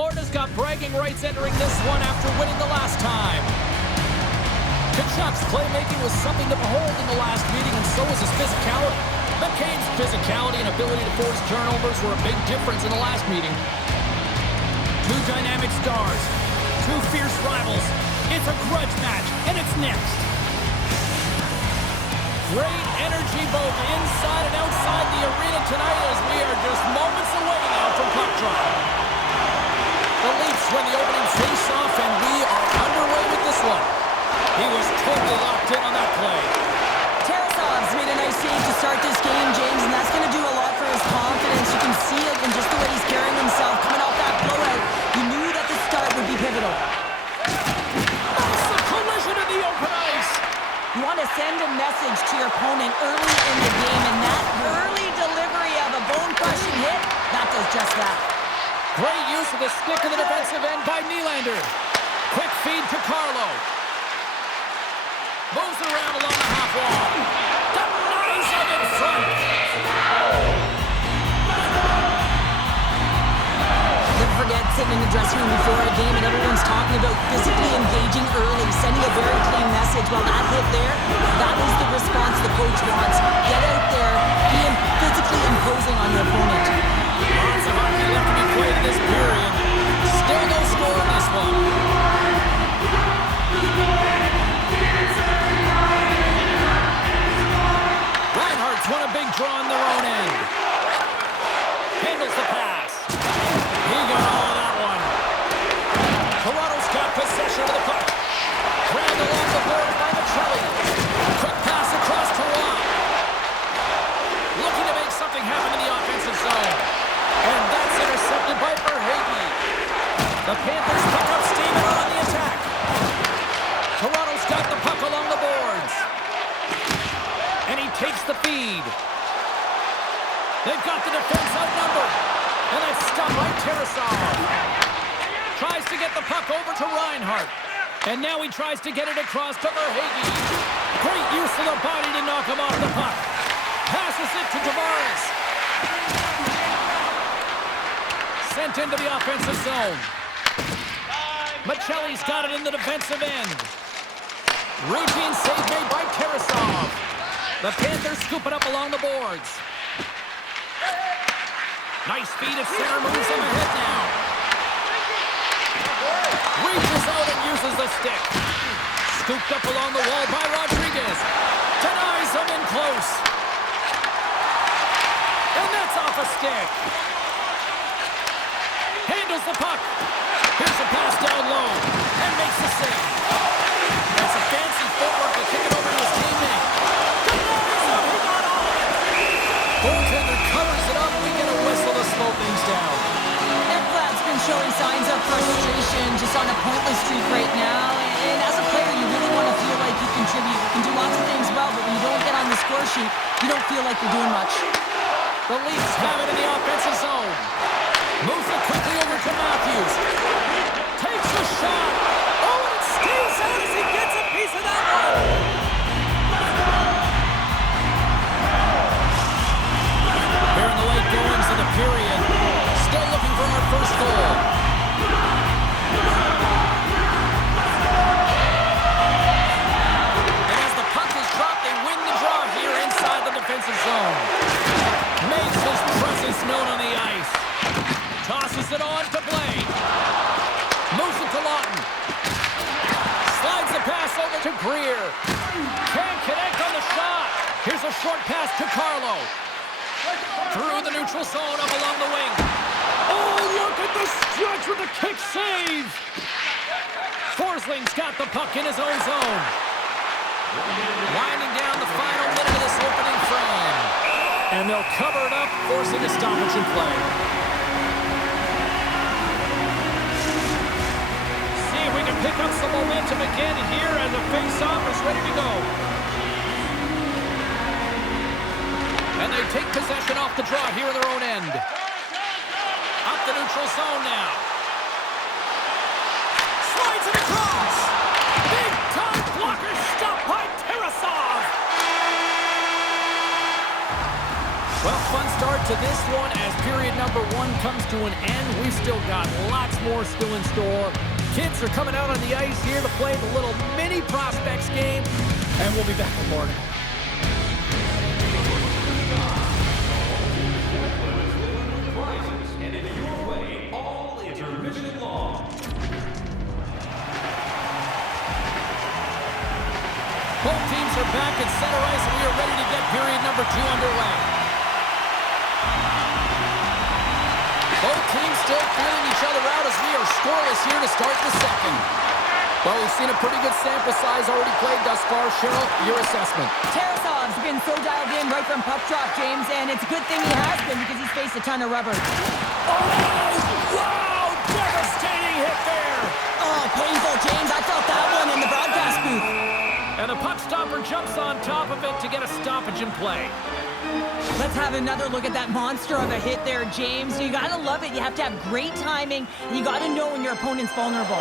Florida's got bragging rights entering this one after winning the last time. Kachuk's playmaking was something to behold in the last meeting, and so was his physicality. McCain's physicality and ability to force turnovers were a big difference in the last meeting. Two dynamic stars, two fierce rivals. It's a grudge match, and it's next. Great energy both inside and outside the arena tonight as we are just moments away now from puck drop. The Leafs win the opening face-off, and we are underway with this one. He was totally locked in on that play. Tarasov's made a nice save to start this game, James, and that's going to do a lot for his confidence. You can see it in just the way he's carrying himself. Coming off that blowout, you knew that the start would be pivotal. That's a collision in the open ice. You want to send a message to your opponent early in the game, and that early delivery of a bone-crushing hit, that does just that. Great use of the stick in the defensive end by Nylander. Quick feed to Carlo. Moves around along the half wall. Denies him in front. Never forget sitting in the dressing room before a game and everyone's talking about physically engaging early, sending a very clean message. Well, that hit there, that is the response the coach wants. Get out there, being physically imposing on your opponent. Lots of hockey left to be played in this period. Still no score in this one. Reinhardt's won a big draw on their own end. Handles the pass. He got all of that one. Toronto's got possession of the puck. Grabbed along the board by Chel. Quick pass across Toronto. Looking to make something happen in the offensive zone. And that's intercepted by Verhaeghe. The Panthers pick up steam and are on the attack. Toronto's got the puck along the boards. And he takes the feed. They've got the defense outnumbered. And that's stopped by Tarasov. Tries to get the puck over to Reinhardt. And now he tries to get it across to Verhaeghe. Great use of the body to knock him off the puck. Passes it to Tavares. Sent into the offensive zone. Machelli's got it in the defensive end. Routine save made by Tarasov. The Panthers scoop it up along the boards. Nice feed at center, moves him ahead now. Reaches out and uses the stick. Scooped up along the wall by Rodriguez. Denies him in close. And that's off a stick. Handles the puck. Here's a pass down low. And makes the save. That's a fancy footwork to kick it over to his teammate. Denies him. He got on it. Goaltender covers it up. We get a whistle to slow things down. Ekblad's been showing signs of frustration just on a pointless streak right now. And as a player, you really want to feel like you contribute. You can do lots of things well, but when you don't get on the score sheet, you don't feel like you're doing much. The Leafs have it in the offensive zone. Moves it quickly over to Matthews. Takes the shot. Oh, and it stays out as he gets a piece of that one. Here in the late goings of the period. Still looking for our first goal. And as the puck is dropped, they win the draw here inside the defensive zone. Makes his presence known on the ice. Tosses it on to Blade. Moves it to Lawton. Slides the pass over to Greer. Can't connect on the shot. Here's a short pass to Carlo. Through the neutral zone up along the wing. Oh, look at the stretch with the kick save. Forsling's got the puck in his own zone. Winding down the final minute of this opening frame. And they'll cover it up, forcing a stoppage in play. See if we can pick up some momentum again here as the face-off is ready to go. And they take possession off the draw here in their own end. Up the neutral zone now. Slides it across. Big time blocker stopped by Tarasov. Well, fun start to to this one as period number 1 comes to an end. We've still got lots more still in store. Kids are coming out on the ice here to play the little mini prospects game, and we'll be back with more. Both teams are back at center ice, and we are ready to get period number 2 underway. Both teams still feeling each other out as we are scoreless here to start the second. Well, we've seen a pretty good sample size already played thus far. Cheryl, your assessment. Tarasov's been so dialed in right from puck drop, James, and it's a good thing he has been because he's faced a ton of rubber. Oh, wow! Devastating hit there! Oh, painful, James. I felt that one in the broadcast booth. And the puck stopper jumps on top of it to get a stoppage in play. Let's have another look at that monster of a hit there, James. You gotta love it. You have to have great timing, and you gotta know when your opponent's vulnerable.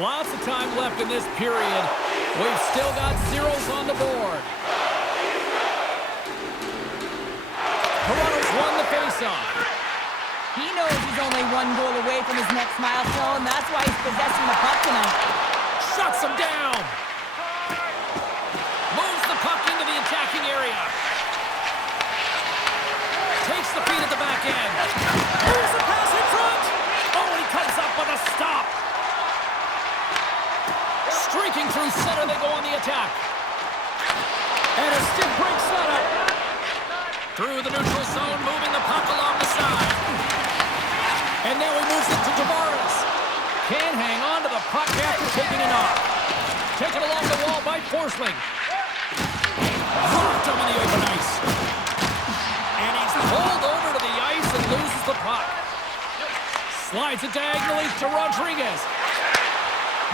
Lots of time left in this period. We've still got zeros on the board. Toronto's won the faceoff. He knows he's only 1 goal away from his next milestone. That's why he's possessing the puck tonight. Shuts him down. Moves the puck into the attacking area. Takes the feed at the back end. Moves the pass in front. Oh, he comes up with a stop. Streaking through center, they go on the attack. And a stick break setup. Through the neutral zone, moving the puck along the side. And now he moves it to Tavares. Can't hang on to the puck after taking it off. Taken along the wall by Forsling. Dropped him in the open ice. And he's pulled over to the ice and loses the puck. Slides it diagonally to Rodriguez.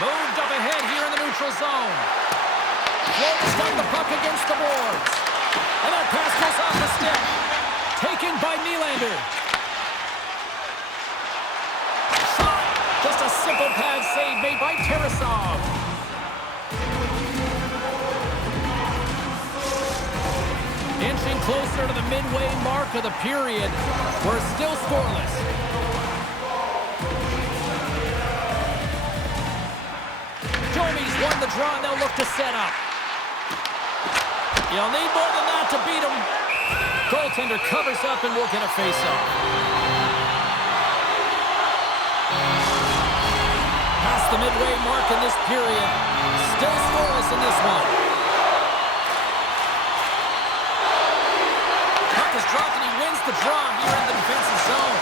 Moved up ahead here in the neutral zone. Floats down the puck against the boards. And that pass goes off the stick. Taken by Nylander. Shot! Just a simple pad save made by Tarasov. Inching closer to the midway mark of the period. We're still scoreless. Domi's won the draw, and they'll look to set up. You'll need more than that to beat him. Goaltender covers up and will get a face-off. Past the midway mark in this period. Still scoreless in this one. Puck is dropped and he wins the draw here in the defensive zone.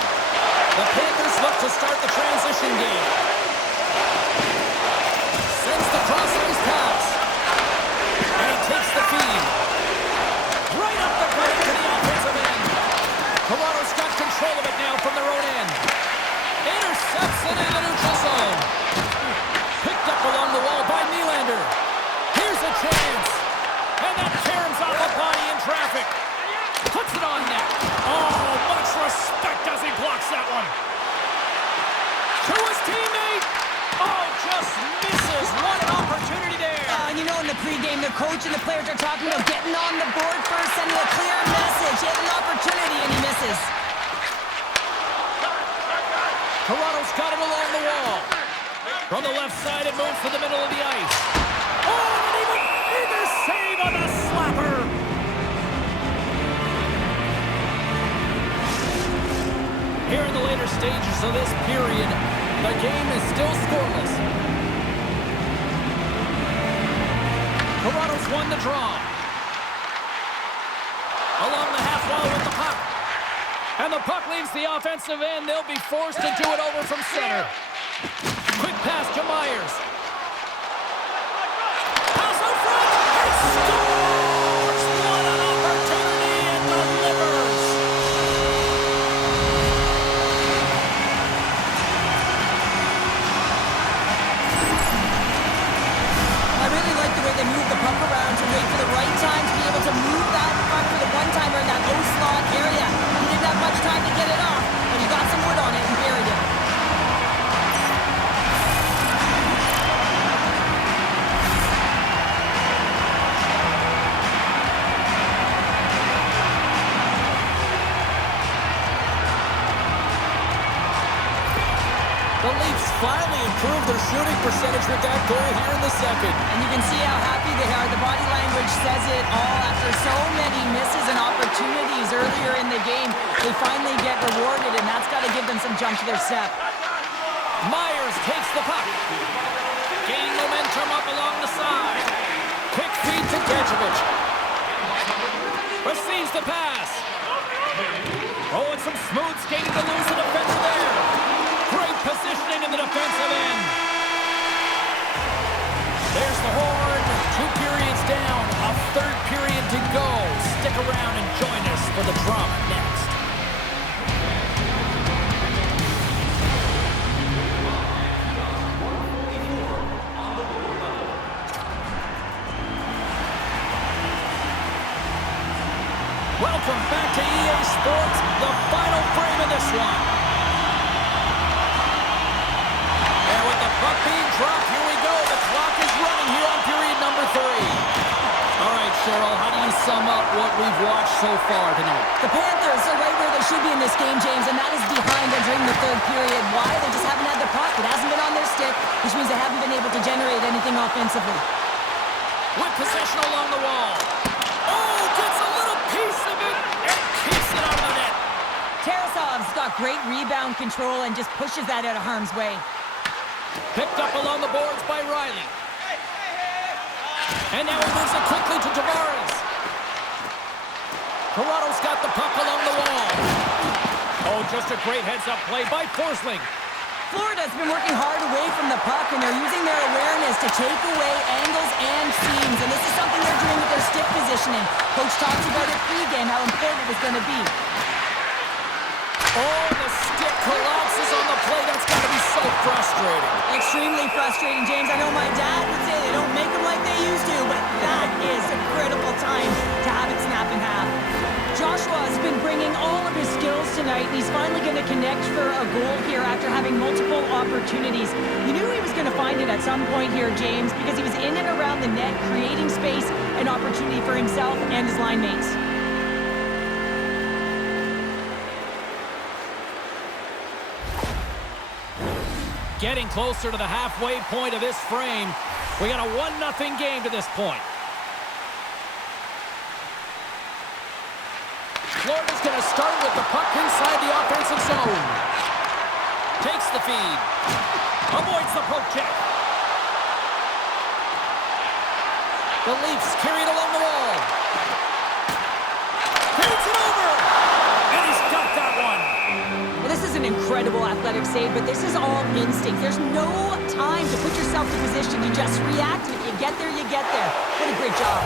The Panthers look to start the transition game. Sends the cross-ice pass. And he takes the feed. Right up the gut to the offensive end. Toronto's got control of it now from their own end. Intercepts it in the neutral zone. Picked up along the wall by Nylander. Here's a chance. And that caroms off a body in traffic. Puts it on net. Oh, much respect as he blocks that one. To his teammate. Oh, just misses. What an opportunity there. And you know, in the pregame, the coach and the players are talking about getting on the board first, sending a clear message. He had an opportunity, and he misses. Toronto's got it along the wall. From the left side, it moves to the middle of the ice. Oh, and even bigger save on the slapper. Here in the later stages of this period, the game is still scoreless. Toronto's won the draw. Along the half wall with the puck. And the puck leaves the offensive end. They'll be forced to do it over from center. Quick pass to Myers. Pass out front. He scores! What an opportunity and delivers. I really like the way they move the puck around to wait for the right time to be able to move that puck for the one-timer in that low slot area. He didn't have much time to get it off, but he got some wood on it and buried it. The Leafs finally improved their shooting percentage with that goal here in the second. And you can see how happy they are. The body language says it all. After so many misses and opportunities earlier in the game, they finally get rewarded, and that's got to give them some jump to their step. Myers takes the puck. Gaining momentum up along the side. Quick feed to EDGE. Receives the pass. Oh, and some smooth skating to lose the defender there. Great positioning in the defensive end. There's the horn. 2 periods down. A third period to go. Stick around and join us for the drama next. Welcome back to EA Sports, the final frame of this one. And with the puck being dropped, here we go. The clock is running here on period number 3. All right, Cheryl, how do you sum up what we've watched so far tonight? The Panthers are right where they should be in this game, James, and that is behind entering the third period. Why? They just haven't had the puck. It hasn't been on their stick, which means they haven't been able to generate anything offensively. With possession along the wall. Oh, gets a little piece of it and keeps it out of the net. Tarasov's got great rebound control and just pushes that out of harm's way. Picked up along the boards by Riley. And now he moves it quickly to Tavares. Toronto's got the puck along the wall. Oh, just a great heads-up play by Forsling. Florida's been working hard away from the puck, and they're using their awareness to take away angles and seams, and this is something they're doing with their stick positioning. Coach talks about it pre-game, how important it was going to be. Oh, the stick collapses on the play. That's got to be so frustrating. Extremely frustrating, James. I know my dad would say they don't make them like they used to, but that is a critical time to have it snap in half. Joshua has been bringing all of his skills tonight, and he's finally going to connect for a goal here after having multiple opportunities. You knew he was going to find it at some point here, James, because he was in and around the net, creating space and opportunity for himself and his line mates. Getting closer to the halfway point of this frame. We got a 1-0 game to this point. Florida's going to start with the puck inside the offensive zone. Takes the feed. Avoids the poke check. The Leafs carry it along the wall. Paints it over. And he's got that one. Well, this is an incredible athletic save, but this is all instinct. There's no time to put yourself in position. You just react. If you get there, you get there. What a great job.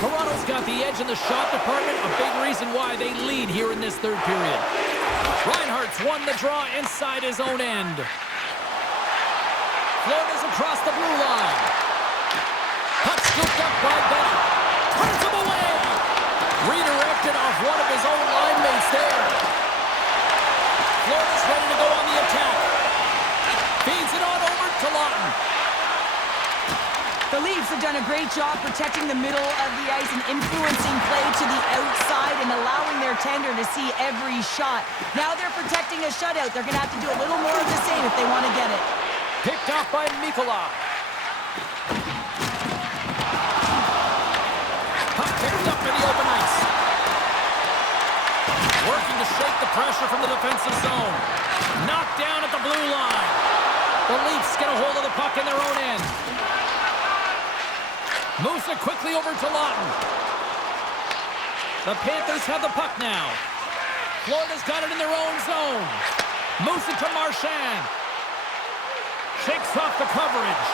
Toronto's got the edge in the shot department, a big reason why they lead here in this third period. Reinhardt's won the draw inside his own end. Florida's across the blue line. Puck scooped up by Bennett. Turns him away. Redirected off one of his own line mates there. Florida's ready to go on the attack. Feeds it on over to Lawton. The Leafs have done a great job protecting the middle of the ice and influencing play to the outside and allowing their tender to see every shot. Now they're protecting a shutout. They're going to have to do a little more of the same if they want to get it. Picked off by Mikola. Puck picked up in the open ice. Working to shake the pressure from the defensive zone. Knocked down at the blue line. The Leafs get a hold of the puck in their own end. Moves it quickly over to Lawton. The Panthers have the puck now. Florida's got it in their own zone. Moves it to Marchand. Shakes off the coverage.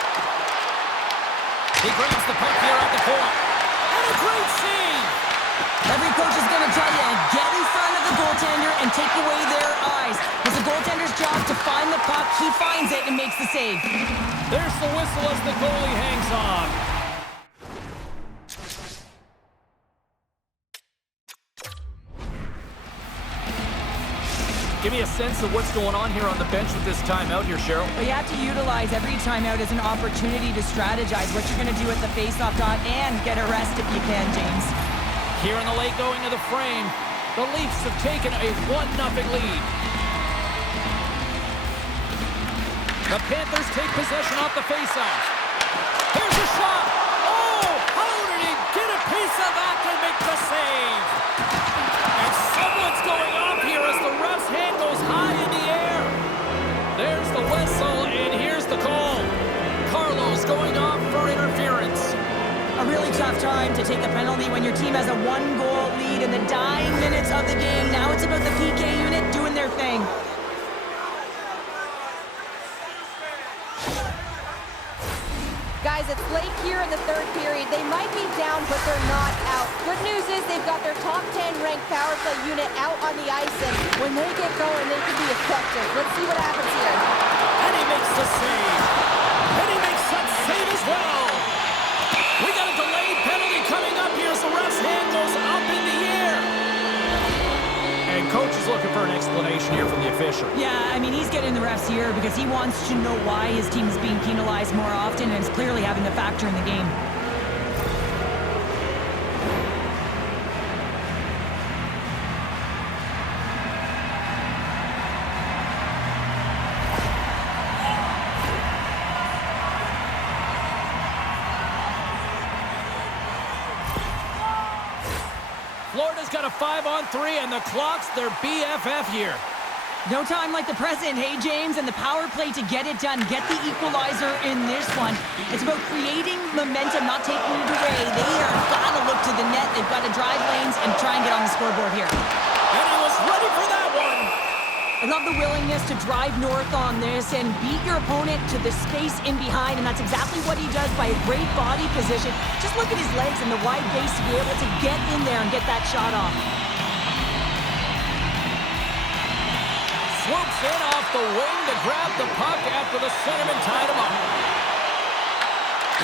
He grabs the puck here at the point. And a great save! Every coach is going to tell you, get in front of the goaltender and take away their eyes. It's the goaltender's job to find the puck. He finds it and makes the save. There's the whistle as the goalie hangs on. Give me a sense of what's going on here on the bench with this timeout here, Cheryl. Well, you have to utilize every timeout as an opportunity to strategize what you're going to do at the faceoff dot and get a rest if you can, James. Here in the late going of the frame, the Leafs have taken a 1-0 lead. The Panthers take possession off the faceoff. Here's a shot. Oh, how did he get a piece of that to make the save? And someone's going off here as the ref's hand goes high in the air. There's the whistle, and here's the call. Carlos going off for interference. A really tough time to take a penalty when your team has a 1-goal lead in the dying minutes of the game. Now it's about the PK unit doing their thing. Guys, it's late here in the third period. They might be down, but they're not out. Good news is they've got their top 10 ranked power play unit out on the ice, and when they get going, they can be effective. Let's see what happens here. And he makes the save. And he makes that save as well. We got a delayed penalty coming up here as the ref's hand goes up in the air. And coach is looking for an explanation here from the official. Yeah, I mean, he's getting the refs here because he wants to know why his team is being penalized more often, and it's clearly having a factor in the game. Florida's got a 5-on-3, and the clock's their BFF here. No time like the present, hey, James, and the power play to get it done. Get the equalizer in this one. It's about creating momentum, not taking it away. They are got to look to the net. They've got to drive lanes and try and get on the scoreboard here. And he was ready for that one. I love the willingness to drive north on this and beat your opponent to the space in behind, and that's exactly what he does by a great body position. Just look at his legs and the wide base to be able to get in there and get that shot off. Swoops in off the wing to grab the puck after the centerman tied him up.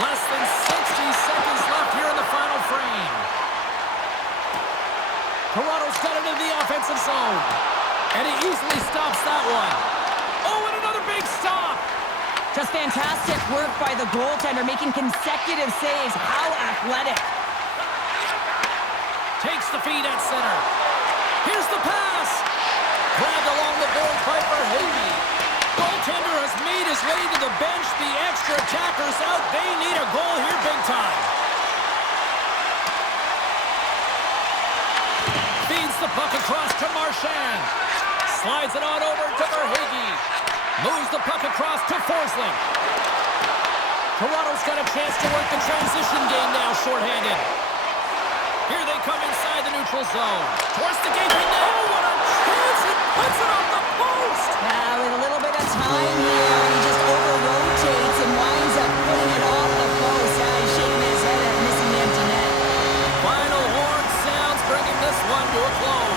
Less than 60 seconds left here in the final frame. Toronto's got it into the offensive zone. And he easily stops that one. Oh, and another big stop. Just fantastic work by the goaltender, making consecutive saves. How athletic. Takes the feed at center. Here's the pass. Grabbed along the board by Verhage. Goaltender has made his way to the bench. The extra attackers out. They need a goal here big time. Feeds the puck across to Marchand. Slides it on over to Verhage. Moves the puck across to Forsling. Toronto's got a chance to work the transition game now, shorthanded. Here they come inside the neutral zone. Towards the gaping net. Oh, what a chance! He puts it off the post! Now, with a little bit of time here, he just over-rotates and winds up putting it off the post. He's shaking his head at missing the empty net. Final horn sounds, bringing this one to a close.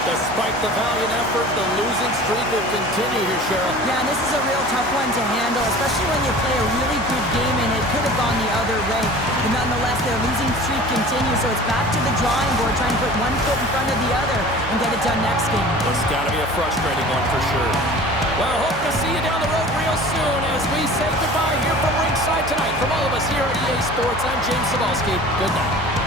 Despite the valiant effort, the losing streak will continue here, Cheryl. Yeah, and this is a real tough one to handle, especially when you play a really good game and it could have gone the other way. But nonetheless, their losing streak continues, so it's back to the drawing board, trying to put one foot in front of the other and get it done next game. It's got to be a frustrating one for sure. Well, hope to see you down the road real soon as we say goodbye here from ringside tonight. From all of us here at EA Sports, I'm James Cebulski. Good night.